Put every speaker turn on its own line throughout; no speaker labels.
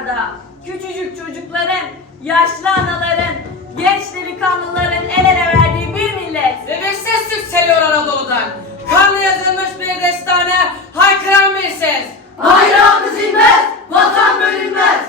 topraklarda. Küçücük çocukların, yaşlı anaların, genç delikanlıların el ele verdiği bir millet.
Ve bir ses yükseliyor Anadolu'dan. Kanlı yazılmış bir destane, haykıran bir ses.
Bayrağımız inmez, vatan bölünmez.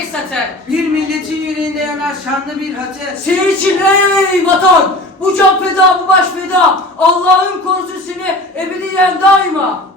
Bir
satır. Bir milletin yüreğinde yanar şanlı bir hatır.
Senin için ey vatan, bu can feda, bu baş feda. Allah'ın korusun seni ebediyen daima.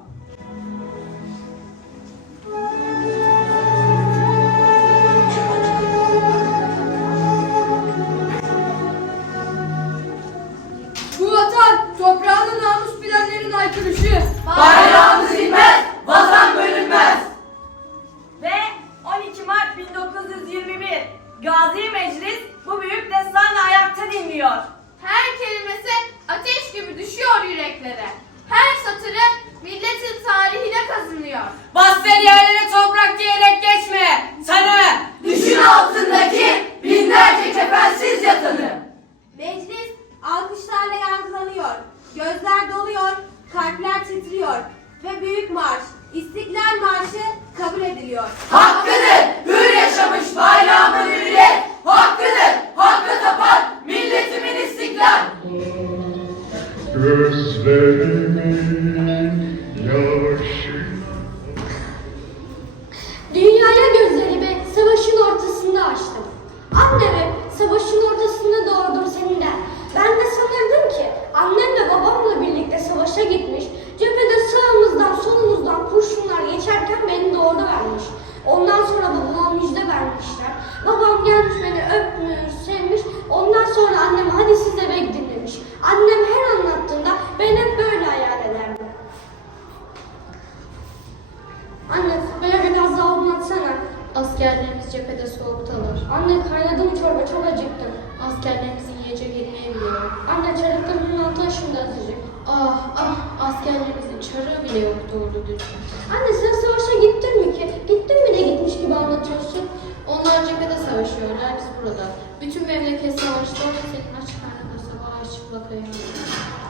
Her kelimesi ateş gibi düşüyor yüreklere. Her satırı milletin tarihine kazınıyor.
Bastır yerlere toprak diyerek geçme. Sana
Düşün altındaki binlerce kefensiz yatanı.
Meclis alkışlarla yankılanıyor. Gözler doluyor, kalpler titriyor. Ve büyük marş, İstiklal Marşı kabul ediliyor.
Hakkıdır,
Askerlerimiz cephede soğuktalar.
Anne kaynadı mı çorba çok acıktım.
Askerlerimizin yiyecek yemeyebiliyor.
Anne çarıklarımın altı aşımda azıcık.
Ah ah askerlerimizin çarığı bile yok doğru düzgün.
Anne sen savaşa gittin mi ki? Gittin mi de gitmiş gibi anlatıyorsun.
Onlar cephede savaşıyorlar biz burada. Bütün memleket savaşta senin aç karnında sabah çıplak ayağında.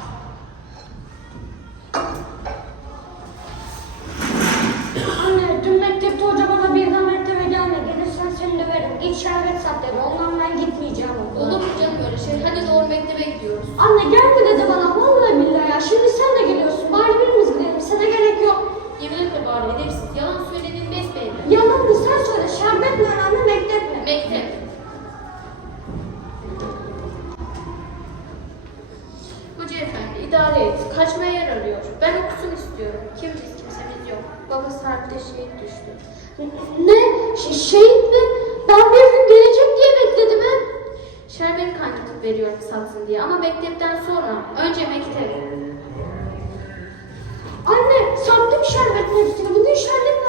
Öyle şey? Hadi doğru mektebe gidiyoruz.
Anne gelme dedi bana. Vallahi billahi ya. Şimdi sen de geliyorsun. Bari birimiz gidelim. Sana gerek yok.
Yemin etme bari edepsiz. Yalan söylediğin besbelli.
Yalan mı sen söyle. Şerbet mi önemli mektep mi?
Mektep. Hoca efendi idare et. Kaçmaya yer arıyor. Ben okusun istiyorum. Kim biz kimsemiz yok. Babası harpte şehit düştü.
Ne? Ş- şehit mi? Ben bir gün gelecek diye bekledim he.
Veriyorum satsın diye ama mektepten sonra. Önce mektep.
Anne sattık şerbetin hepsini. Bugün şerbet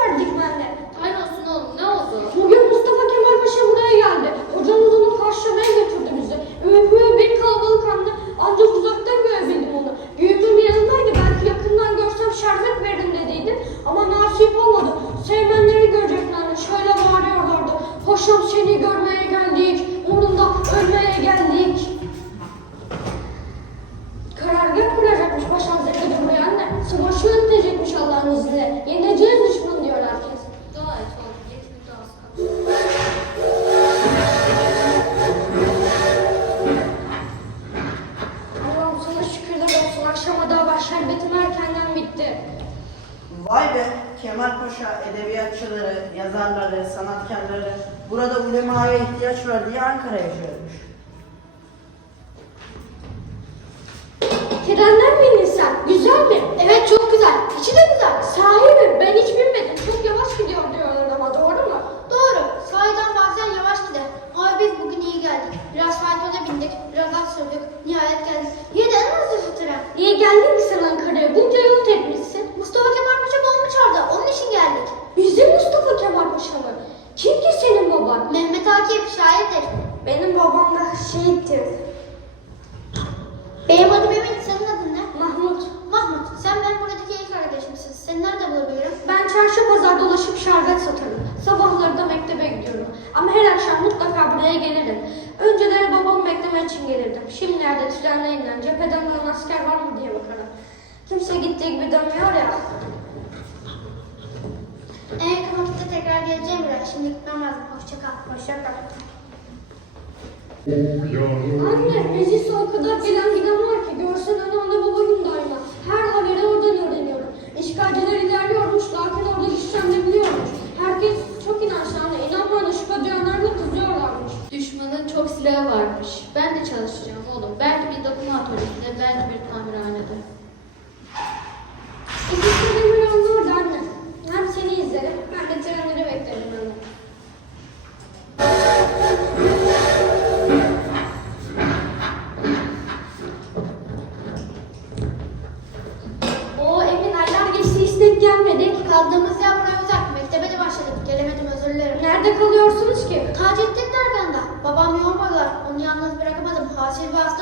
ulemaya ihtiyaç var diye Ankara'ya çağırmış.
Trenden mi indin sen? Güzel mi? Evet çok güzel. İçi de güzel. Sahi mi? Ben hiç bilmedim. Çok yavaş gidiyor diyorlar ama doğru mu?
Doğru. Sahiden bazen yavaş gider. Ama biz bugün iyi geldik. Biraz faytona bindik, biraz at sürdük. Nihayet geldik. Yine de en hızlı tren.
Niye geldin ki sen Ankara'ya? Bunca yol tepmişsin.
Mustafa Kemal Paşa babamı çağırdı. Onun için geldik.
Bizim Mustafa Kemal Paşa mı? Kim ki senin baban?
Mehmet Akif şairdir.
Benim babam da şehittir.
Benim adım Emin. Senin adın ne?
Mahmut.
Mahmut. Sen benim buradaki ilk kardeşimsin. Seni nerede bulabilirim?
Ben çarşı pazar dolaşıp şerbet satarım. Sabahları da mektebe gidiyorum. Ama her akşam mutlaka buraya gelirim. Önceleri babamı beklemek için gelirdim. Şimdilerde trenlerinden cepheden olan asker var mı diye bakarım. Kimse gittiği gibi dönmüyor ya.
En yakın vakitte tekrar geleceğim biraz. Şimdi gitmem lazım. Hoşça kal.
Hoşça kal. Anne, mecliste o kadar gelen giden var ki görsen anamla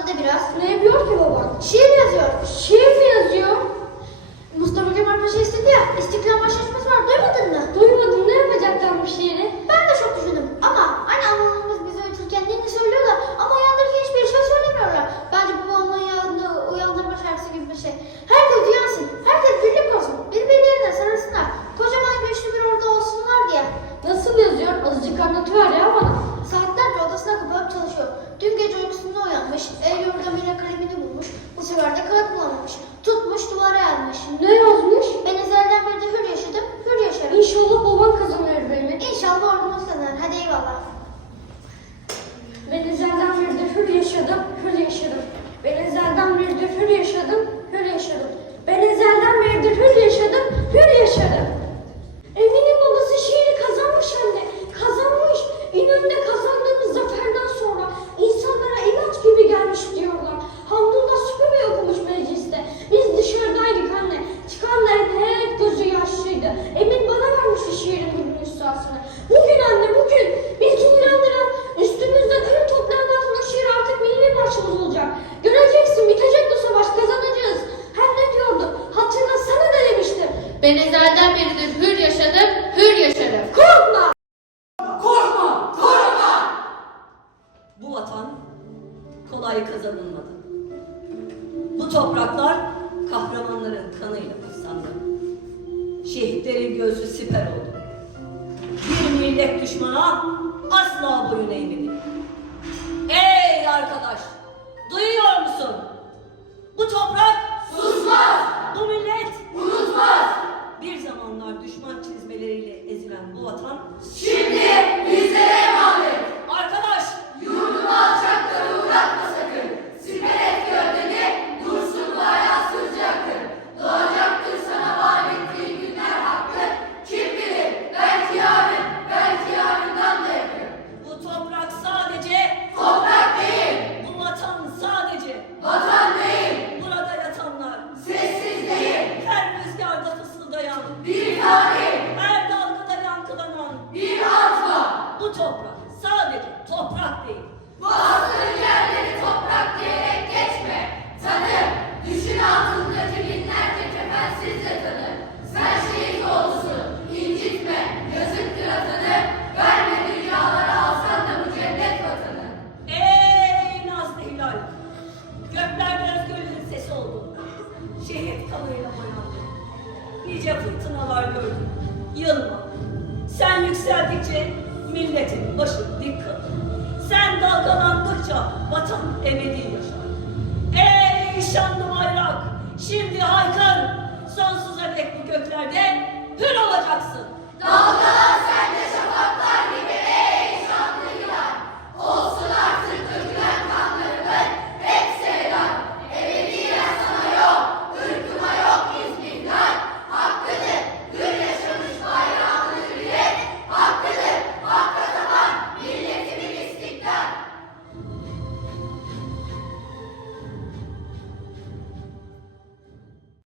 Da biraz.
Ne yapıyor ki baban?
Şiir yazıyor.
Şiir mi yazıyor?
Mustafa Kemal Paşa istedi ya. İstiklal Başlaşması var. Duymadın mı?
Duymadım ne yapacaklar bu şiiri?
Kolay kazanılmadı. Bu topraklar kahramanların kanıyla kutsandı. Şehitlerin göğsü siper oldu. Bir millet düşmana asla boyun eğmedi. Ey arkadaş! Duyuyor musun? Bu toprak susmaz! Bu millet unutmaz! Bir zamanlar düşman çizmeleriyle ezilen bu vatan şimdi fırtınalar gördüm. Yılma. Sen yükseldikçe milletin başı dik. Sen dalgalandıkça vatan ebedi yaşar. Ey şanlı bayrak! Şimdi haykır! Sonsuza dek bu göklerde hür olacaksın. Dalgalan!